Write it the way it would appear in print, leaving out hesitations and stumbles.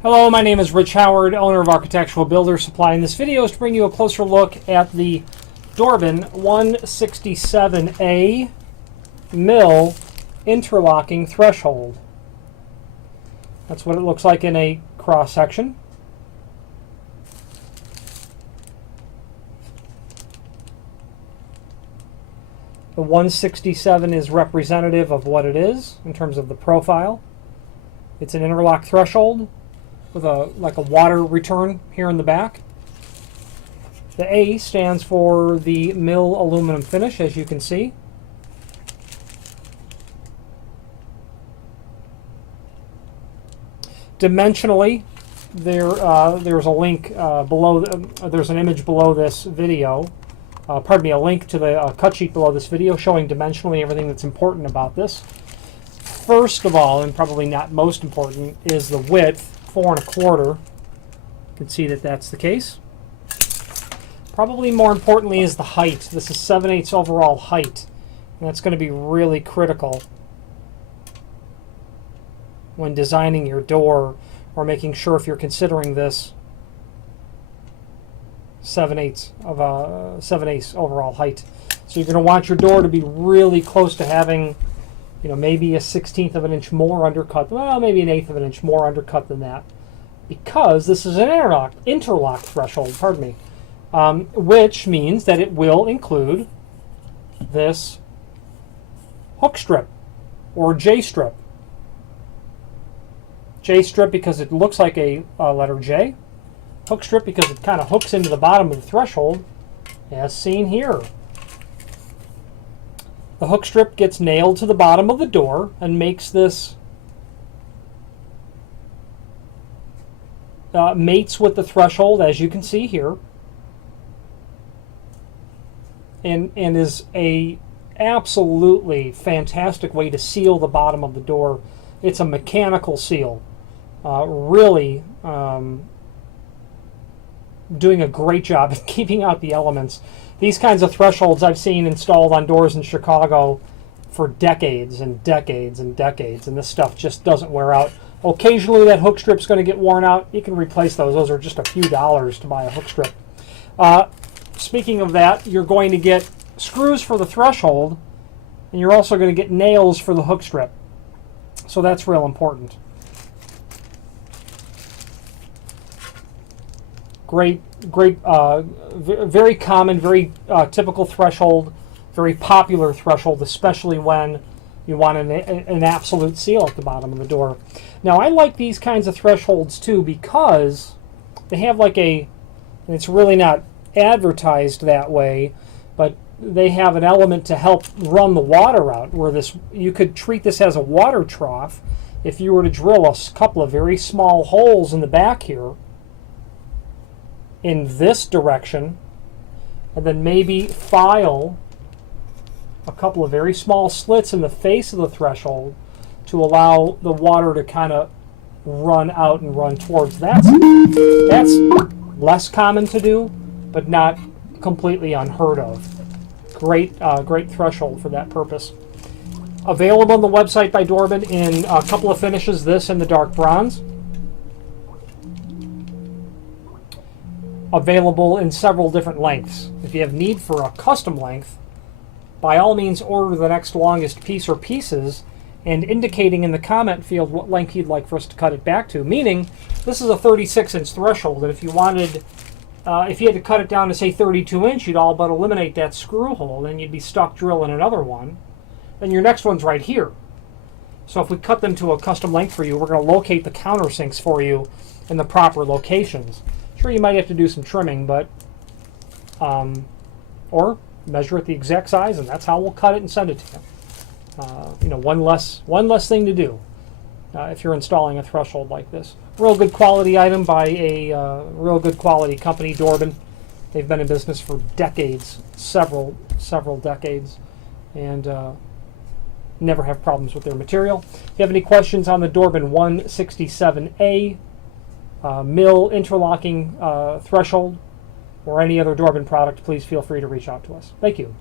Hello, my name is Rich Howard, owner of Architectural Builder Supply, and this video is to bring you a closer look at the Dorbin 167A mill interlocking threshold. That's what it looks like in a cross section. The 167 is representative of what it is in terms of the profile. It's an interlock threshold with a water return here in the back. The A stands for the mill aluminum finish, as you can see. Dimensionally, there's a link below. There's an image below this video. Pardon me, a link to the cut sheet below this video showing dimensionally everything that's important about this. First of all, and probably not most important, is the width, 4 1/4. You can see that that's the case. Probably more importantly is the height. This is 7/8 overall height, and that's going to be really critical when designing your door or making sure, if you're considering this, 7/8 overall height. So you're going to want your door to be really close to having, maybe a 1/16 of an inch more undercut. Well, maybe an 1/8 of an inch more undercut than that, because this is an interlock threshold. Pardon me, which means that it will include this hook strip or J strip. J strip because it looks like a letter J. Hook strip because it kind of hooks into the bottom of the threshold, as seen here. The hook strip gets nailed to the bottom of the door and makes this, mates with the threshold, as you can see here, and is a absolutely fantastic way to seal the bottom of the door. It's a mechanical seal, really doing a great job of keeping out the elements. These kinds of thresholds I've seen installed on doors in Chicago for decades and decades and decades, and this stuff just doesn't wear out. Occasionally that hook strip's going to get worn out. You can replace those. Those are just a few dollars to buy a hook strip. Speaking of that, you're going to get screws for the threshold, and you're also going to get nails for the hook strip. So that's real important. Great, very common, very typical threshold, very popular threshold, especially when you want an absolute seal at the bottom of the door. Now, I like these kinds of thresholds too because they have and it's really not advertised that way, but they have an element to help run the water out, where you could treat this as a water trough if you were to drill a couple of very small holes in the back here in this direction, and then maybe file a couple of very small slits in the face of the threshold to allow the water to kind of run out and run towards that. That's less common to do, but not completely unheard of. Great threshold for that purpose. Available on the website by Dorbin in a couple of finishes, this and the dark bronze. Available in several different lengths. If you have need for a custom length, by all means order the next longest piece or pieces, and indicating in the comment field what length you'd like for us to cut it back to. Meaning, this is a 36-inch threshold, and if you wanted, if you had to cut it down to say 32-inch, you'd all but eliminate that screw hole, then you'd be stuck drilling another one. Then your next one's right here. So if we cut them to a custom length for you, we're going to locate the countersinks for you in the proper locations. Sure, you might have to do some trimming, but or measure it the exact size, and that's how we'll cut it and send it to you. One less thing to do if you're installing a threshold like this. Real good quality item by a real good quality company, Dorbin. They've been in business for decades, several decades, and never have problems with their material. If you have any questions on the Dorbin 167A mill interlocking threshold or any other Dorbin product, please feel free to reach out to us. Thank you.